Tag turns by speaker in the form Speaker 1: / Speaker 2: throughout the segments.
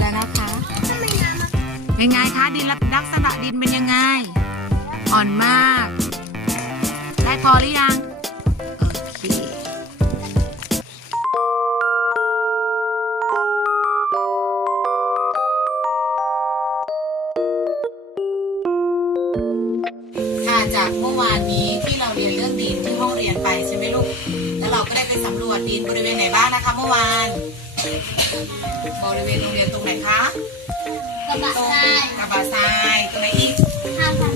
Speaker 1: แล้วนะคะ
Speaker 2: ทำไมน้ำมัน
Speaker 1: เป็นไงคะดินลักษณะดินเป็นยังไง อ่อนมาก ได้พอหรือยังโอเคค่ะจากเมื่อวานนี้ที่เราเรียนเรื่องดินที่ห้องเรียนไปใช่ไหมลูก แล้วเราก็ได้ไปสำรวจดินบริเวณไหนบ้างนะคะเมื่อวาน บริเวณโรงเรียนตรงไหนคะ
Speaker 2: กระบะทราย
Speaker 1: กระบะทรายตรงไหนอีก
Speaker 2: ข้ามผ่าน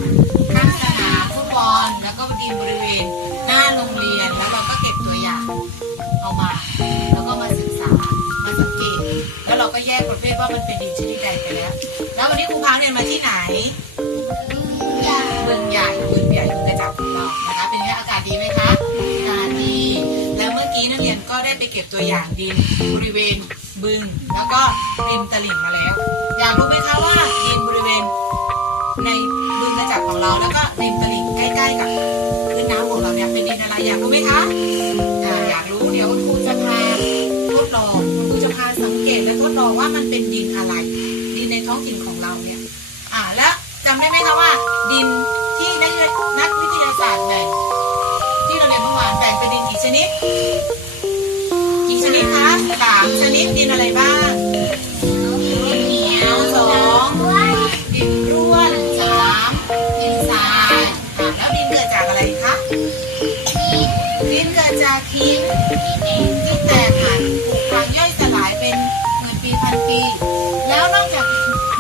Speaker 1: ข้างสนามฟุตบอลแล้วก็ดินบริเวณหน้าโรงเรียนแล้วเราก็เก็บตัวอย่างเอามา แล้วก็มาศึกษามาสังเกตแล้วเราก็แยกประเภทว่ามันเป็นดินชนิดใดไปแล้ว แล้ววันนี้ครูพาเรียนมาที่ไหน
Speaker 2: ยา
Speaker 1: บึงใหญ่บึงใหญ่บึงกระจับของเรานะคะเป็นไงอากาศดีไหมคะ ก็ได้ไปเก็บตัวอย่างดินบริเวณบึง แล้วก็ริมตลิ่งมาแล้ว อยากรู้ไหมคะว่าดินบริเวณ ในบึงกระจับของเราแล้วก็ริมตลิ่งใกล้ ๆ กับพื้นน้ำของเราเนี่ยเป็นดินอะไรอยากรู้ไหมคะอ่าอยากรู้เดี๋ยวคุณครูจะพาทดลองคุณครูจะพาสังเกตและทดลองว่ามันเป็นดินอะไร ดินในท้องถิ่นของเราเนี่ยอ่าแล้วจำได้ไหมคะว่าดินามชนินอะไรบ้าง
Speaker 2: เหนียว
Speaker 1: สองดินร่วนสามดินทรายอะแล้วดินเกิดจากอะไรคะดินเกิดจากหินที่แตกหักผุพังย่อยสลายเป็นหมื่นปีพันปี แล้วนอกจาก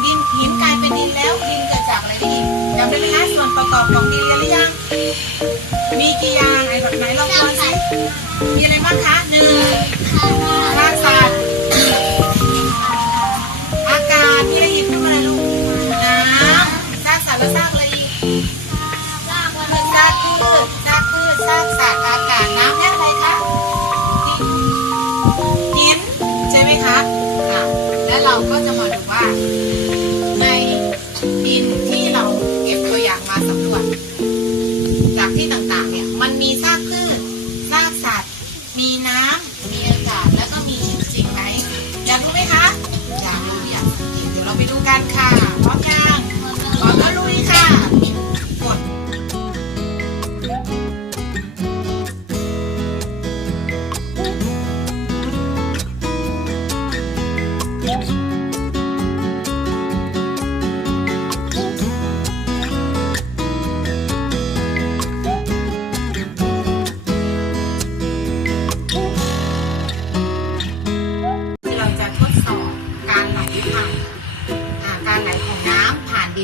Speaker 1: ดินหินกลายเป็นดินแล้วดินเกิดจากอะไรได้อีกจำได้ไหมคะส่วนประกอบของดินหรือยังมีกี่อย่างไอ้แบบไหนลองดูสิมีอะไรบ้างคะหนึ่ง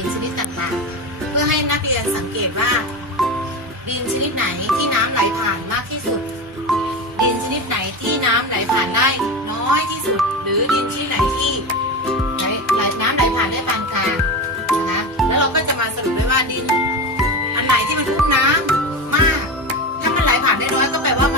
Speaker 1: ดินชนิดต่างๆ เพื่อให้นักเรียนสังเกตว่า ดินชนิดไหนที่น้ำไหลผ่านมากที่สุด ดินชนิดไหนที่น้ำไหลผ่านได้น้อยที่สุด หรือดินชนิดไหนที่ไหลน้ำไหลผ่านได้ปานกลางนะคะแล้วเราก็จะมาสรุปได้ว่าดิน อันไหนที่มันอุ้มน้ำมาก ถ้ามันไหลผ่านได้น้อยก็แปลว่า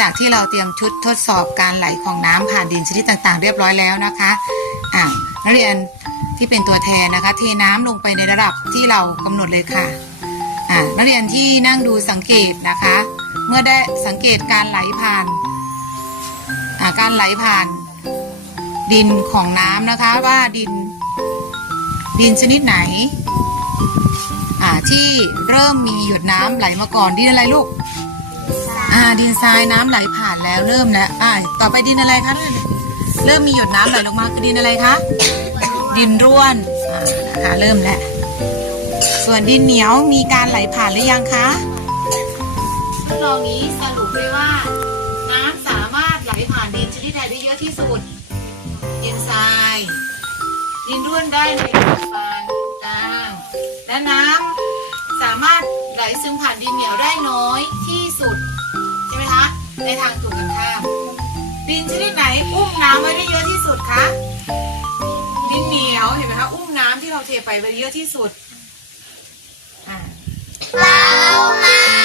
Speaker 1: จากที่เราเตรียมชุดทดสอบการไหลของน้ำผ่านดินชนิดต่างๆ เรียบร้อยแล้วนะคะอะนักเรียนที่เป็นตัวแทนนะคะ เทน้ำลงไปในระดับที่เรากำหนดเลยค่ะอะนักเรียนที่นั่งดูสังเกตนะคะ เมื่อได้สังเกตการไหลผ่านอะการไหลผ่านดินของน้ำนะคะว่าดินดินชนิดไหนอะที่เริ่มมีหยดน้ำไหลมาก่อนดินอะไรลูก อ่าดินทรายน้ำไหลผ่านแล้วเริ่มแล้วอ่าต่อไปดินอะไรคะเริ่มมีหยดน้ำไหลลงมาคือดินอะไรคะดินร่วนอ่านะคะเริ่มแล้ว ส่วนดินเหนียวมีการไหลผ่านหรือยังคะลองนี้สรุปได้ว่า น้ำสามารถไหลผ่านดินชนิดใดได้เยอะที่สุดดินทรายดินร่วนได้ในระดับปานกลางและน้ำสามารถไหลซึมผ่านดินเหนียวได้น้อยที่สุด ในทางตรงกันข้ามดินชนิดไหนอุ้มน้ำไว้ได้เยอะที่สุดคะดินเหนียวเห็นไหมคะอุ้มน้ำที่เราเทไปไว้เยอะที่สุดอ่า
Speaker 2: เรามา